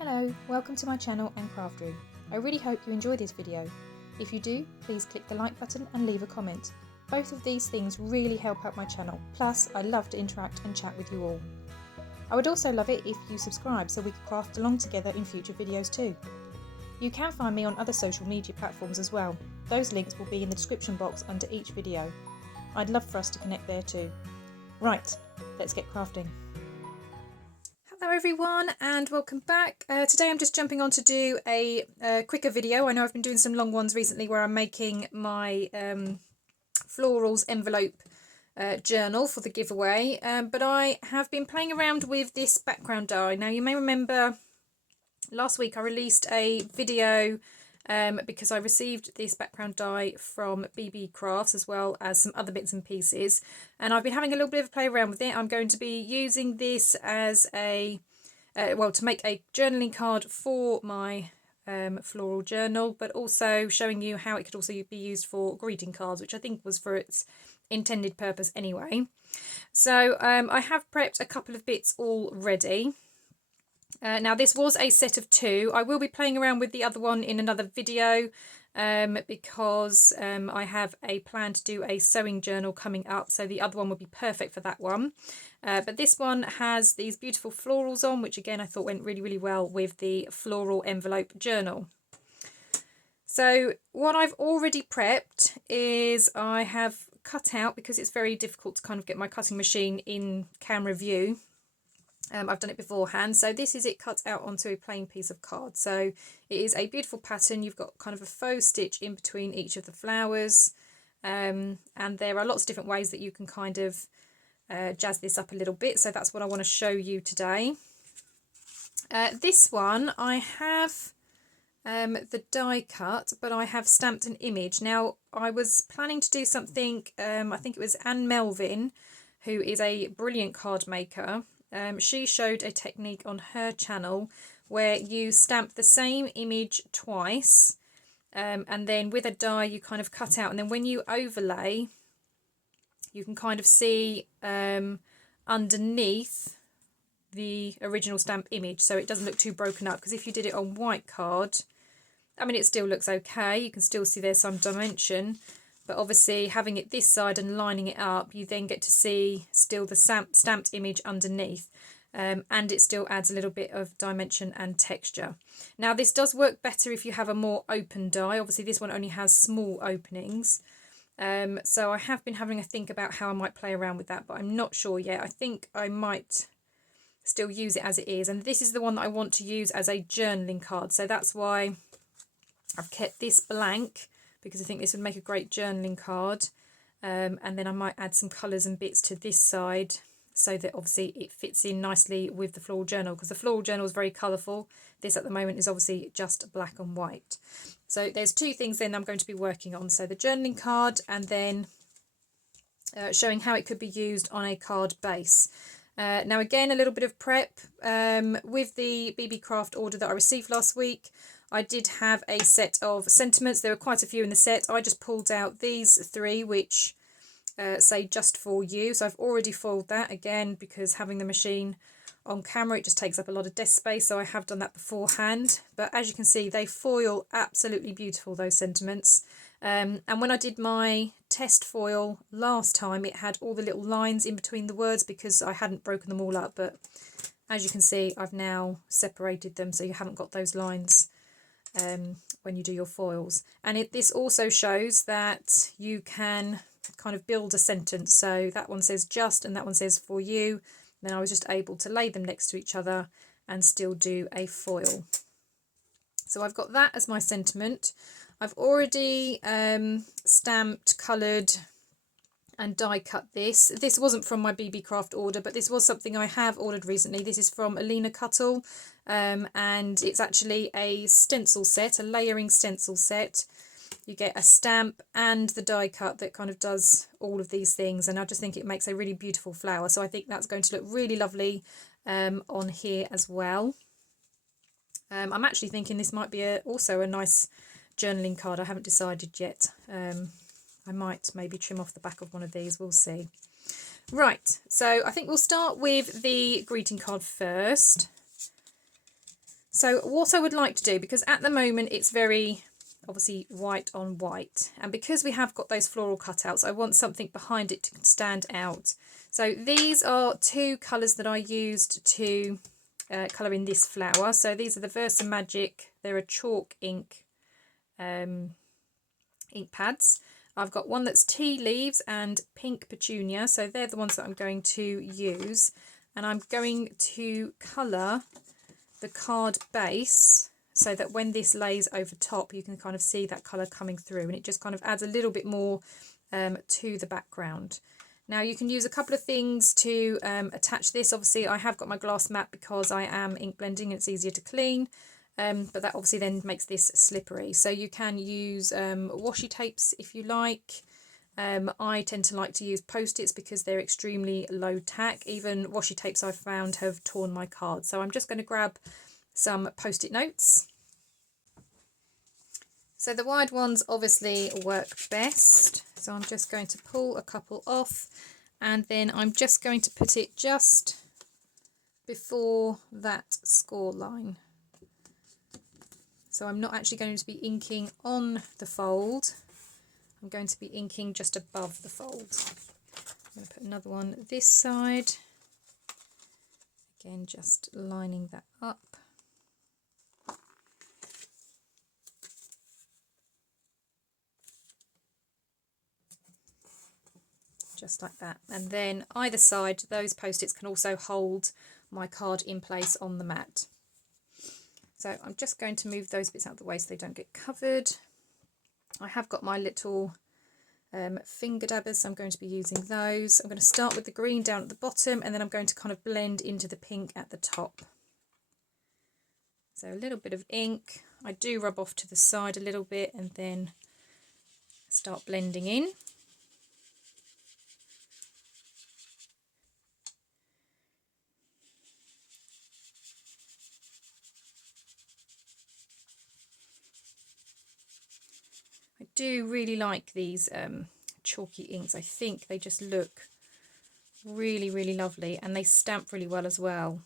Hello, welcome to my channel and craft room. I really hope you enjoy this video. If you do, please click the like button and leave a comment. Both of these things really help out my channel, plus I love to interact and chat with you all. I would also love it if you subscribe so we could craft along together in future videos too. You can find me on other social media platforms as well. Those links will be in the description box under each video. I'd love for us to connect there too. Right, let's get crafting. Hello everyone and welcome back. Today I'm just jumping on to do a quicker video. I know I've been doing some long ones recently where I'm making my florals envelope journal for the giveaway, but I have been playing around with this background die. Now you may remember last week I released a video because I received this background die from Papercrafts as well as some other bits and pieces, and I've been having a little bit of a play around with it. I'm going to be using this as a to make a journaling card for my floral journal, but also showing you how it could also be used for greeting cards, which I think was for its intended purpose anyway. So I have prepped a couple of bits already. Now this was a set of two. I will be playing around with the other one in another video because I have a plan to do a sewing journal coming up, so the other one would be perfect for that one. But this one has these beautiful florals on, which again I thought went really well with the floral envelope journal. So what I've already prepped is I have cut out, because it's very difficult to kind of get my cutting machine in camera view. I've done it beforehand, so this is it cut out onto a plain piece of card. So it is a beautiful pattern. You've got kind of a faux stitch in between each of the flowers, and there are lots of different ways that you can kind of jazz this up a little bit, so that's what I want to show you today. This one I have the die cut, but I have stamped an image. Now I was planning to do something, I think it was Anne Melvin, who is a brilliant card maker. She showed a technique on her channel where you stamp the same image twice, and then with a die you kind of cut out, and then when you overlay you can kind of see underneath the original stamp image, so it doesn't look too broken up. Because if you did it on white card, I mean, it still looks okay, you can still see there's some dimension, but obviously having it this side and lining it up, you then get to see still the stamped image underneath, and it still adds a little bit of dimension and texture. Now this does work better if you have a more open die. Obviously this one only has small openings, so I have been having a think about how I might play around with that, but I'm not sure yet. I think I might still use it as it is, and this is the one that I want to use as a journaling card, so that's why I've kept this blank, because I think this would make a great journaling card. And then I might add some colours and bits to this side so that obviously it fits in nicely with the floral journal, because the floral journal is very colourful. This at the moment is obviously just black and white. So there's two things then I'm going to be working on. So the journaling card, and then showing how it could be used on a card base. Now again, a little bit of prep. With the Papercrafts order that I received last week, I did have a set of sentiments. There were quite a few in the set. I just pulled out these three, which say just for you. So I've already foiled that, again because having the machine on camera, it just takes up a lot of desk space, so I have done that beforehand. But as you can see, they foil absolutely beautiful, those sentiments. And when I did my test foil last time, it had all the little lines in between the words because I hadn't broken them all up. But as you can see, I've now separated them so you haven't got those lines when you do your foils. And this also shows that you can kind of build a sentence. So that one says just and that one says for you. Then I was just able to lay them next to each other and still do a foil. So I've got that as my sentiment. I've already stamped, coloured and die cut this. This wasn't from my Papercrafts order, but this was something I have ordered recently. This is from Alina Cuttle, and it's actually a stencil set, a layering stencil set. You get a stamp and the die cut that kind of does all of these things, and I just think it makes a really beautiful flower. So I think that's going to look really lovely on here as well. I'm actually thinking this might be also a nice journaling card. I haven't decided yet. I might maybe trim off the back of one of these, we'll see. Right, so I think we'll start with the greeting card first. So what I would like to do, because at the moment it's very obviously white on white, and because we have got those floral cutouts, I want something behind it to stand out. So these are two colours that I used to colour in this flower. So these are the Versa Magic, they're a chalk ink ink pads. I've got one that's tea leaves and pink petunia, so they're the ones that I'm going to use, and I'm going to colour the card base so that when this lays over top you can kind of see that colour coming through, and it just kind of adds a little bit more to the background. Now you can use a couple of things to attach this. Obviously I have got my glass mat because I am ink blending and it's easier to clean, but that obviously then makes this slippery. So you can use washi tapes if you like. I tend to like to use post-its because they're extremely low tack. Even washi tapes I've found have torn my card. So I'm just going to grab some post-it notes. So the wide ones obviously work best. So I'm just going to pull a couple off, and then I'm just going to put it just before that score line. So I'm not actually going to be inking on the fold. I'm going to be inking just above the fold. I'm going to put another one this side. Again, just lining that up. Just like that. And then either side, those post-its can also hold my card in place on the mat. So I'm just going to move those bits out of the way so they don't get covered. I have got my little finger dabbers, so I'm going to be using those. I'm going to start with the green down at the bottom, and then I'm going to kind of blend into the pink at the top. So a little bit of ink. I do rub off to the side a little bit and then start blending in. I do really like these chalky inks. I think they just look really, really lovely, and they stamp really well as well,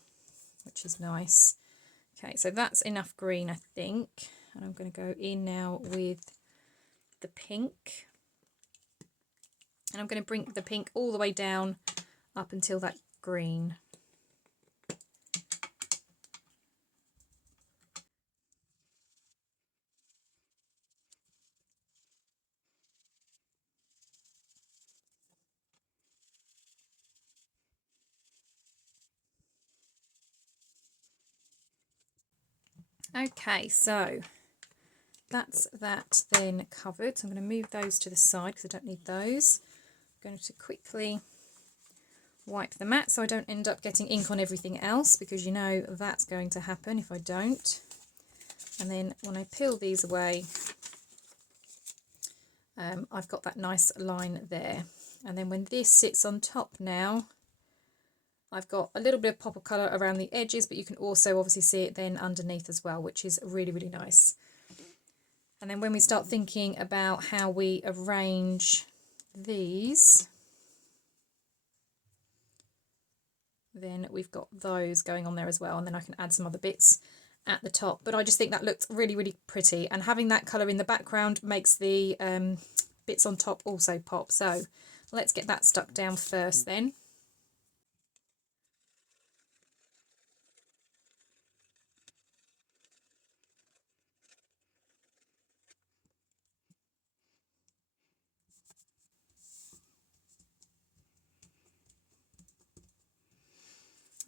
which is nice. Okay, so that's enough green, I think, and I'm going to go in now with the pink, and I'm going to bring the pink all the way down up until that green. Okay, so that's that then covered. So I'm going to move those to the side because I don't need those. I'm going to quickly wipe the mat so I don't end up getting ink on everything else, because you know that's going to happen if I don't. And then when I peel these away, I've got that nice line there. And then when this sits on top now, I've got a little bit of pop of colour around the edges, but you can also obviously see it then underneath as well, which is really, really nice. And then when we start thinking about how we arrange these, then we've got those going on there as well, and then I can add some other bits at the top. But I just think that looks really, really pretty, and having that colour in the background makes the bits on top also pop. So let's get that stuck down first then.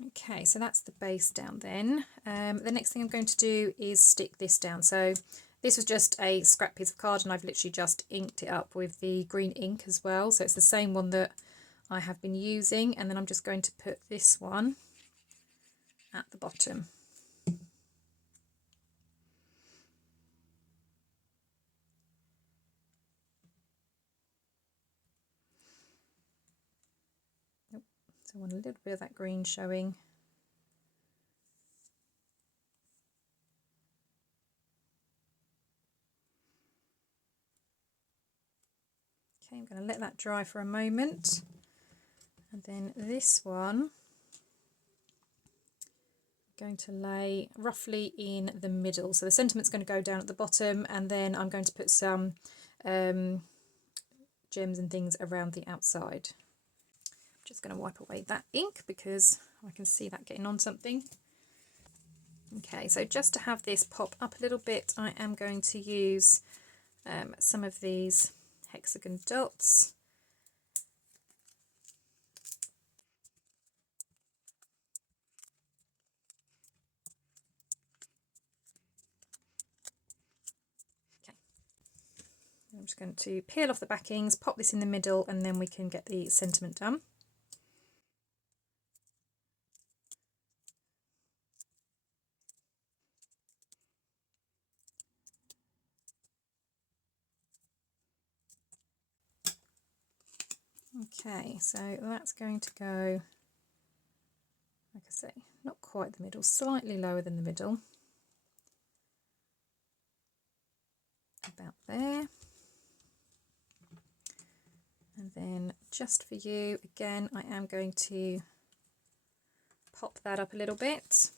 Okay, so that's the base down then. The next thing I'm going to do is stick this down. So this was just a scrap piece of card, and I've literally just inked it up with the green ink as well. So it's the same one that I have been using, and then I'm just going to put this one at the bottom. So I want a little bit of that green showing. Okay, I'm going to let that dry for a moment. And then this one, I'm going to lay roughly in the middle. So the sentiment's going to go down at the bottom, and then I'm going to put some gems and things around the outside. I'm just going to wipe away that ink because I can see that getting on something. Okay, so just to have this pop up a little bit, I am going to use some of these hexagon dots. Okay, I'm just going to peel off the backings, pop this in the middle, and then we can get the sentiment done. Okay, so that's going to go, like I say, not quite the middle, slightly lower than the middle. About there. And then just for you, again, I am going to pop that up a little bit.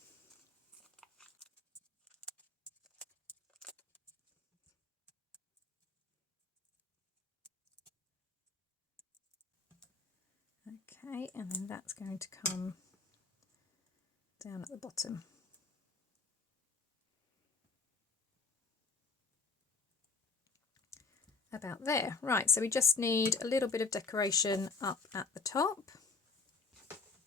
Okay, and then that's going to come down at the bottom. About there. Right, so we just need a little bit of decoration up at the top.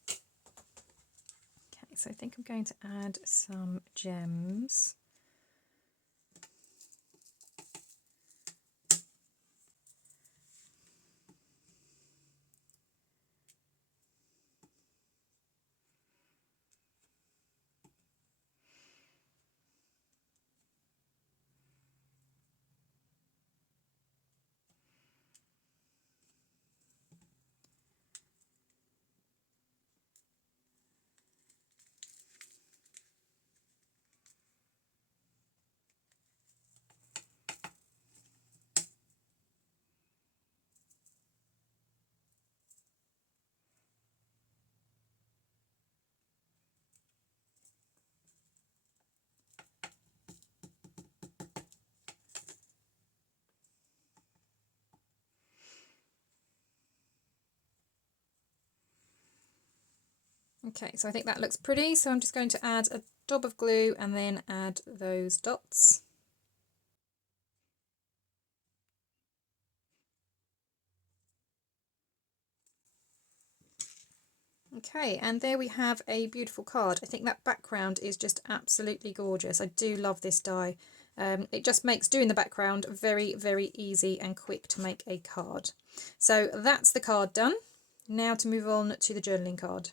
Okay, so I think I'm going to add some gems. Okay, so I think that looks pretty, so I'm just going to add a dab of glue and then add those dots. Okay, and there we have a beautiful card. I think that background is just absolutely gorgeous. I do love this die. It just makes doing the background very, very easy and quick to make a card. So that's the card done. Now to move on to the journaling card.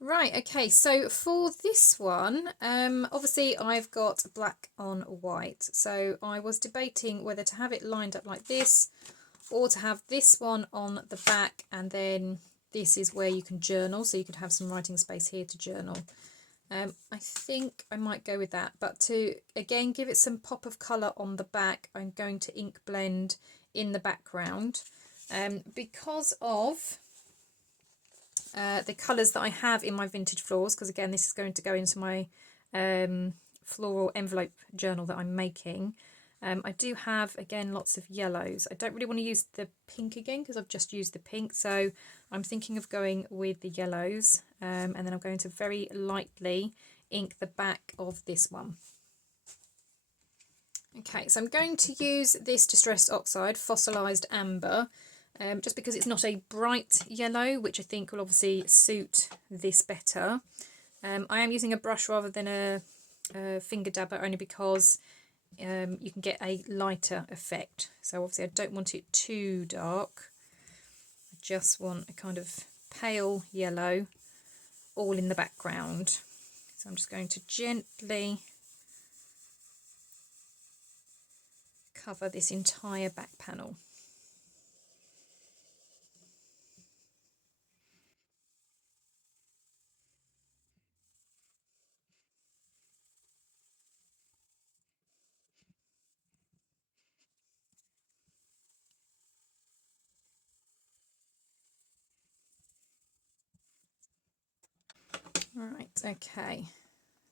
Right, okay, so for this one, obviously I've got black on white. So I was debating whether to have it lined up like this or to have this one on the back, and then this is where you can journal, so you could have some writing space here to journal. I think I might go with that, but to again give it some pop of colour on the back, I'm going to ink blend in the background because of the colours that I have in my vintage floors, because again this is going to go into my floral envelope journal that I'm making. I do have, again, lots of yellows. I don't really want to use the pink again because I've just used the pink, so I'm thinking of going with the yellows, and then I'm going to very lightly ink the back of this one. Okay, so I'm going to use this Distressed Oxide Fossilised Amber, just because it's not a bright yellow, which I think will obviously suit this better. I am using a brush rather than a finger dabber, only because you can get a lighter effect. So obviously I don't want it too dark. I just want a kind of pale yellow all in the background. So I'm just going to gently cover this entire back panel. Right, okay.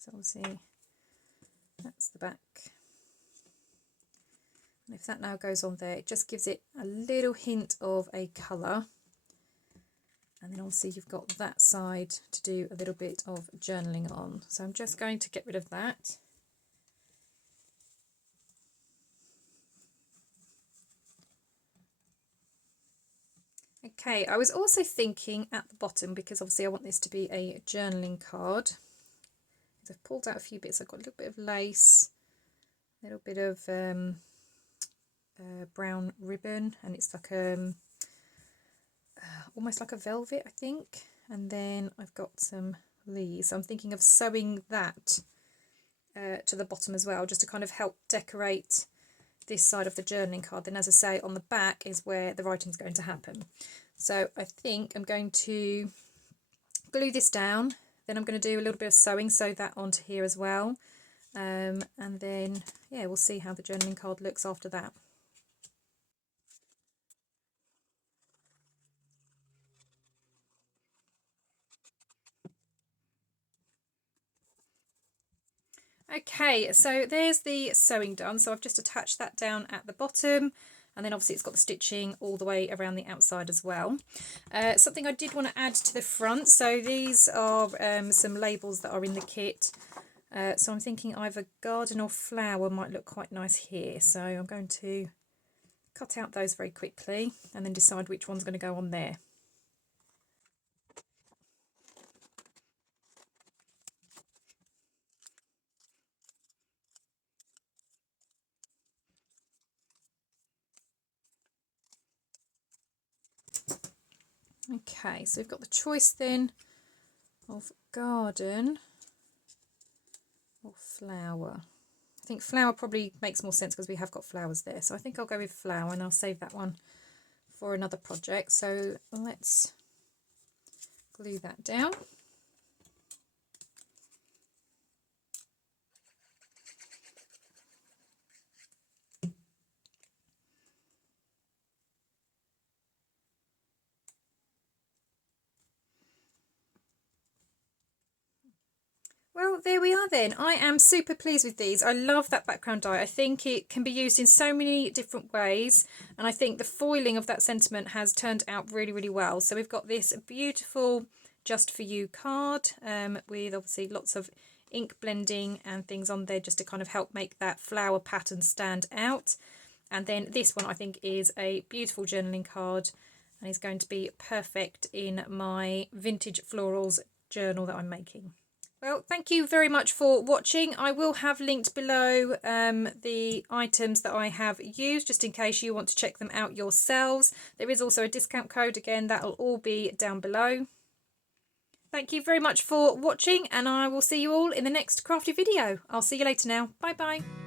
So obviously that's the back. And if that now goes on there, it just gives it a little hint of a colour. And then obviously you've got that side to do a little bit of journaling on. So I'm just going to get rid of that. Okay, I was also thinking at the bottom, because obviously I want this to be a journaling card. So I've pulled out a few bits. I've got a little bit of lace, a little bit of brown ribbon, and it's like almost like a velvet, I think. And then I've got some leaves. So I'm thinking of sewing that to the bottom as well, just to kind of help decorate this side of the journaling card. Then, as I say, on the back is where the writing's going to happen. So I think I'm going to glue this down. Then I'm going to do a little bit of sewing, sew that onto here as well. And then, yeah, we'll see how the journaling card looks after that. Okay, so there's the sewing done. So I've just attached that down at the bottom, and then obviously it's got the stitching all the way around the outside as well. Something I did want to add to the front. So these are some labels that are in the kit. So I'm thinking either garden or flower might look quite nice here. So I'm going to cut out those very quickly and then decide which one's going to go on there. Okay, so we've got the choice then of garden or flower. I think flower probably makes more sense because we have got flowers there. So I think I'll go with flower, and I'll save that one for another project. So let's glue that down. Well, there we are then. I am super pleased with these. I love that background die. I think it can be used in so many different ways, and I think the foiling of that sentiment has turned out really, really well. So we've got this beautiful Just For You card with obviously lots of ink blending and things on there just to kind of help make that flower pattern stand out. And then this one I think is a beautiful journaling card, and is going to be perfect in my vintage florals journal that I'm making. Well, thank you very much for watching. I will have linked below the items that I have used, just in case you want to check them out yourselves. There is also a discount code, again, that'll all be down below. Thank you very much for watching, and I will see you all in the next crafty video. I'll see you later now. Bye bye.